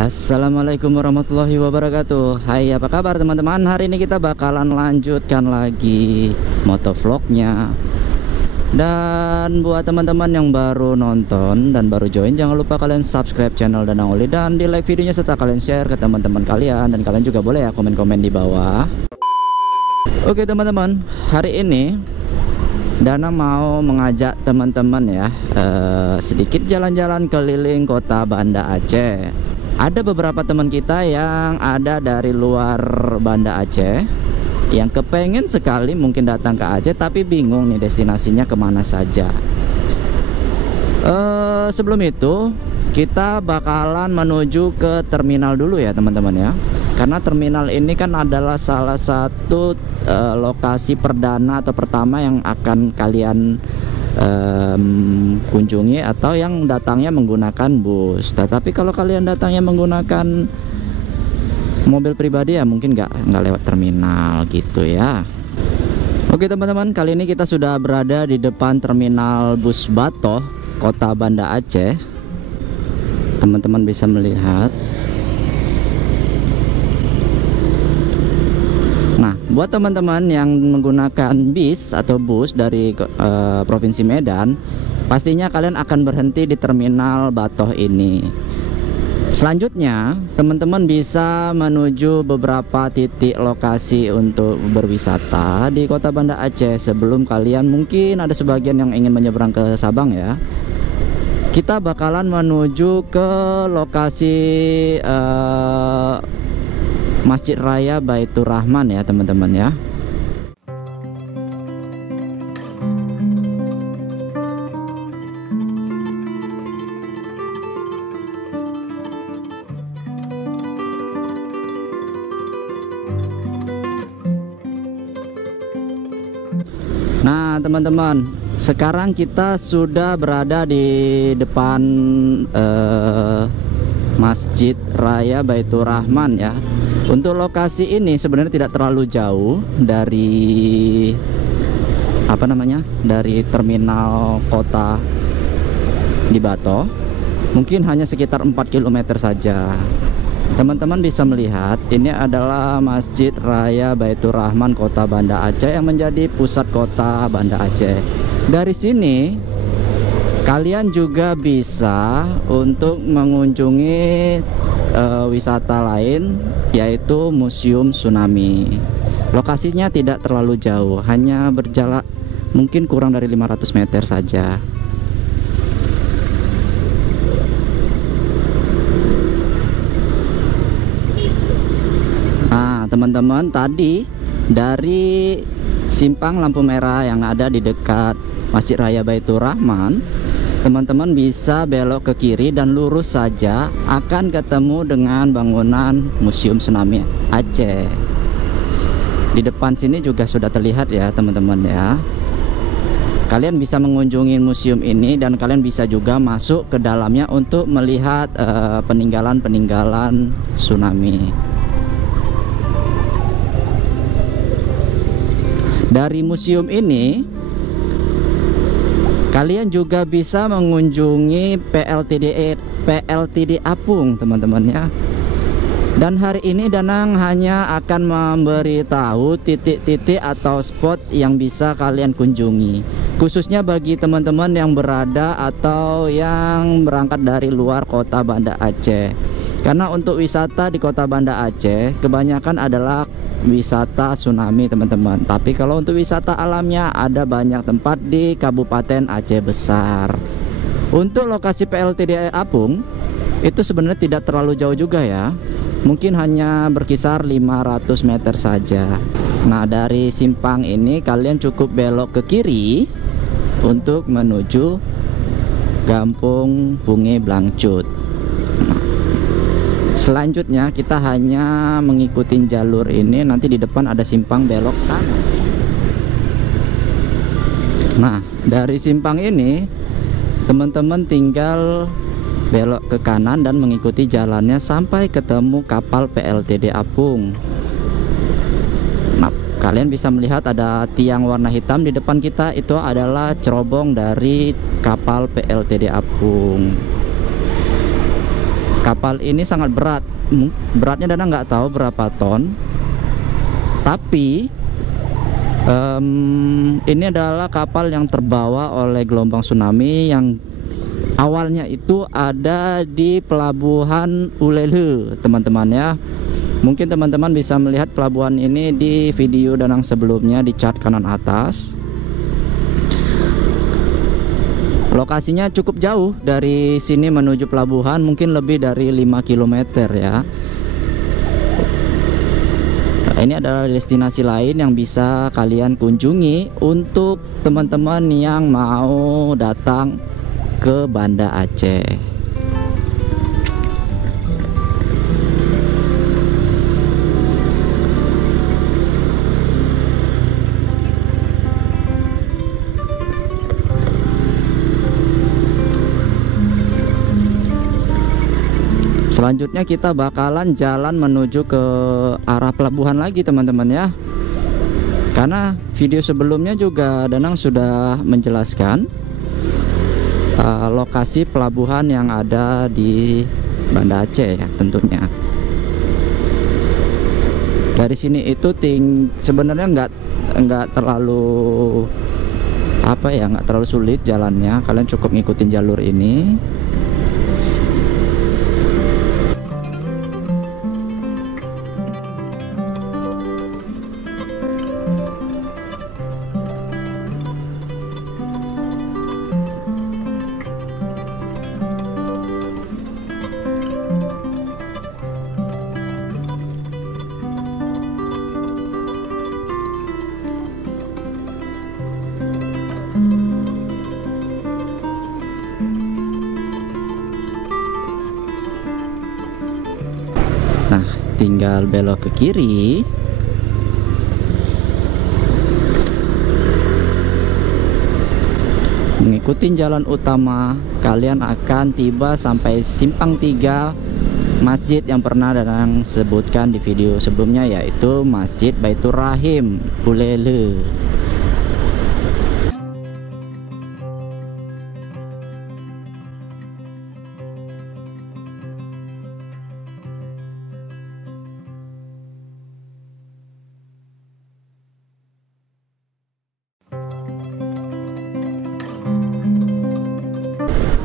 Assalamualaikum warahmatullahi wabarakatuh. Hai, apa kabar teman-teman? Hari ini kita bakalan lanjutkan lagi motovlognya. Dan buat teman-teman yang baru nonton dan baru join, jangan lupa kalian subscribe channel Danang Oli dan di like videonya, serta kalian share ke teman-teman kalian. Dan kalian juga boleh ya komen-komen di bawah. Oke teman-teman, hari ini Dana mau mengajak teman-teman ya sedikit jalan-jalan keliling kota Banda Aceh. Ada beberapa teman kita yang ada dari luar Banda Aceh yang kepengen sekali mungkin datang ke Aceh, tapi bingung nih destinasinya kemana saja. Sebelum itu kita bakalan menuju ke terminal dulu ya teman-teman ya, karena terminal ini kan adalah salah satu lokasi perdana atau pertama yang akan kalian kunjungi atau yang datangnya menggunakan bus. Tetapi kalau kalian datangnya menggunakan mobil pribadi ya mungkin nggak lewat terminal gitu ya. Oke teman-teman, kali ini kita sudah berada di depan terminal bus Batoh kota Banda Aceh. Teman-teman bisa melihat. Nah, buat teman-teman yang menggunakan bis atau bus dari Provinsi Medan, pastinya kalian akan berhenti di terminal Batoh ini. Selanjutnya, teman-teman bisa menuju beberapa titik lokasi untuk berwisata di kota Banda Aceh. Sebelum kalian, mungkin ada sebagian yang ingin menyeberang ke Sabang ya. Kita bakalan menuju ke lokasi Masjid Raya Baitur Rahman ya teman-teman ya. Nah teman-teman, sekarang kita sudah berada di depan Masjid Raya Baitur Rahman ya. Untuk lokasi ini sebenarnya tidak terlalu jauh dari dari terminal kota di Batoh. Mungkin hanya sekitar 4 km saja. Teman-teman bisa melihat ini adalah Masjid Raya Baitur Rahman kota Banda Aceh yang menjadi pusat kota Banda Aceh. Dari sini kalian juga bisa untuk mengunjungi wisata lain, yaitu Museum Tsunami. Lokasinya tidak terlalu jauh, hanya berjarak mungkin kurang dari 500 meter saja. Nah teman-teman, tadi dari simpang lampu merah yang ada di dekat Masjid Raya Baitur Rahman, teman-teman bisa belok ke kiri dan lurus saja akan ketemu dengan bangunan Museum Tsunami Aceh. Di depan sini juga sudah terlihat ya teman-teman ya. Kalian bisa mengunjungi museum ini dan kalian bisa juga masuk ke dalamnya untuk melihat peninggalan-peninggalan tsunami. Dari museum ini kalian juga bisa mengunjungi PLTD Apung teman-teman ya. Dan hari ini Danang hanya akan memberitahu titik-titik atau spot yang bisa kalian kunjungi, khususnya bagi teman-teman yang berada atau yang berangkat dari luar kota Banda Aceh. Karena untuk wisata di kota Banda Aceh kebanyakan adalah wisata tsunami teman-teman. Tapi kalau untuk wisata alamnya ada banyak tempat di Kabupaten Aceh Besar. Untuk lokasi PLTD Apung itu sebenarnya tidak terlalu jauh juga ya. Mungkin hanya berkisar 500 meter saja. Nah dari simpang ini kalian cukup belok ke kiri untuk menuju Kampung Bunge Blangcut. Selanjutnya kita hanya mengikuti jalur ini, nanti di depan ada simpang belok kanan. Nah dari simpang ini teman-teman tinggal belok ke kanan dan mengikuti jalannya sampai ketemu kapal PLTD Apung. Nah kalian bisa melihat ada tiang warna hitam di depan kita, itu adalah cerobong dari kapal PLTD Apung. Kapal ini sangat berat. Beratnya Danang nggak tahu berapa ton. Tapi ini adalah kapal yang terbawa oleh gelombang tsunami yang awalnya itu ada di pelabuhan Ulele, teman-teman ya. Mungkin teman-teman bisa melihat pelabuhan ini di video Danang sebelumnya di chart kanan atas. Lokasinya cukup jauh dari sini menuju pelabuhan, mungkin lebih dari 5 km ya. Nah, ini adalah destinasi lain yang bisa kalian kunjungi untuk teman-teman yang mau datang ke Banda Aceh. Selanjutnya kita bakalan jalan menuju ke arah pelabuhan lagi, teman-teman ya. Karena video sebelumnya juga Danang sudah menjelaskan lokasi pelabuhan yang ada di Banda Aceh ya, tentunya. Dari sini itu sebenarnya nggak terlalu nggak terlalu sulit jalannya. Kalian cukup ngikutin jalur ini. Nah, tinggal belok ke kiri. Mengikuti jalan utama, kalian akan tiba sampai simpang 3 masjid yang pernah Danang sebutkan di video sebelumnya, yaitu Masjid Baitur Rahim Ulele.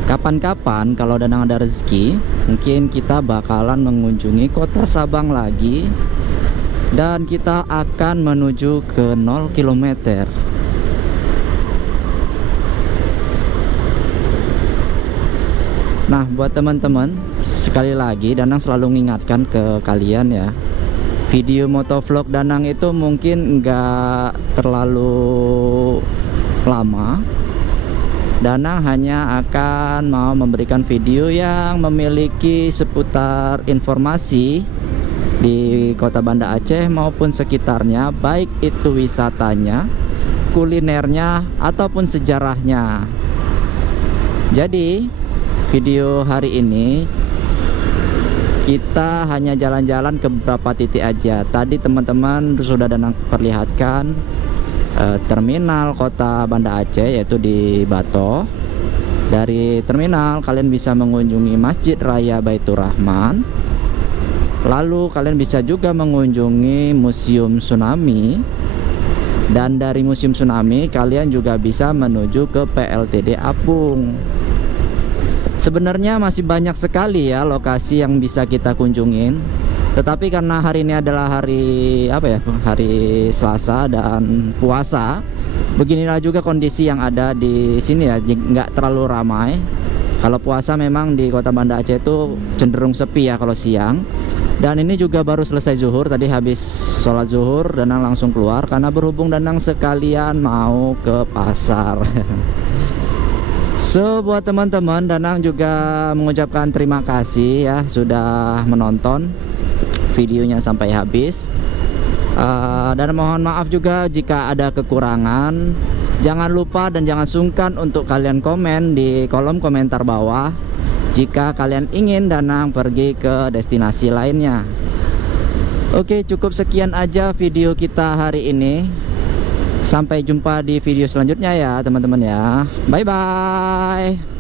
Kapan-kapan kalau Danang ada rezeki, mungkin kita bakalan mengunjungi kota Sabang lagi, dan kita akan menuju ke 0 km. Nah, buat teman-teman, sekali lagi Danang selalu mengingatkan ke kalian ya, video motovlog Danang itu mungkin nggak terlalu lama. Danang hanya akan mau memberikan video yang memiliki seputar informasi di kota Banda Aceh maupun sekitarnya, baik itu wisatanya, kulinernya, ataupun sejarahnya. Jadi video hari ini kita hanya jalan-jalan ke beberapa titik aja. Tadi teman-teman sudah Danang perlihatkan terminal kota Banda Aceh, yaitu di Bato. Dari terminal kalian bisa mengunjungi Masjid Raya Baitur Rahman. Lalu kalian bisa juga mengunjungi Museum Tsunami. Dan dari Museum Tsunami kalian juga bisa menuju ke PLTD Apung. Sebenarnya masih banyak sekali ya lokasi yang bisa kita kunjungin. Tetapi karena hari ini adalah hari hari Selasa dan puasa, beginilah juga kondisi yang ada di sini ya, nggak terlalu ramai. Kalau puasa memang di kota Banda Aceh itu cenderung sepi ya kalau siang. Dan ini juga baru selesai zuhur, tadi habis sholat zuhur Danang langsung keluar karena berhubung Danang sekalian mau ke pasar. So, buat teman-teman, Danang juga mengucapkan terima kasih ya sudah menonton videonya sampai habis, dan mohon maaf juga jika ada kekurangan. Jangan lupa dan jangan sungkan untuk kalian komen di kolom komentar bawah jika kalian ingin Danang pergi ke destinasi lainnya. Oke, cukup sekian aja video kita hari ini. Sampai jumpa di video selanjutnya ya teman-teman ya. Bye bye.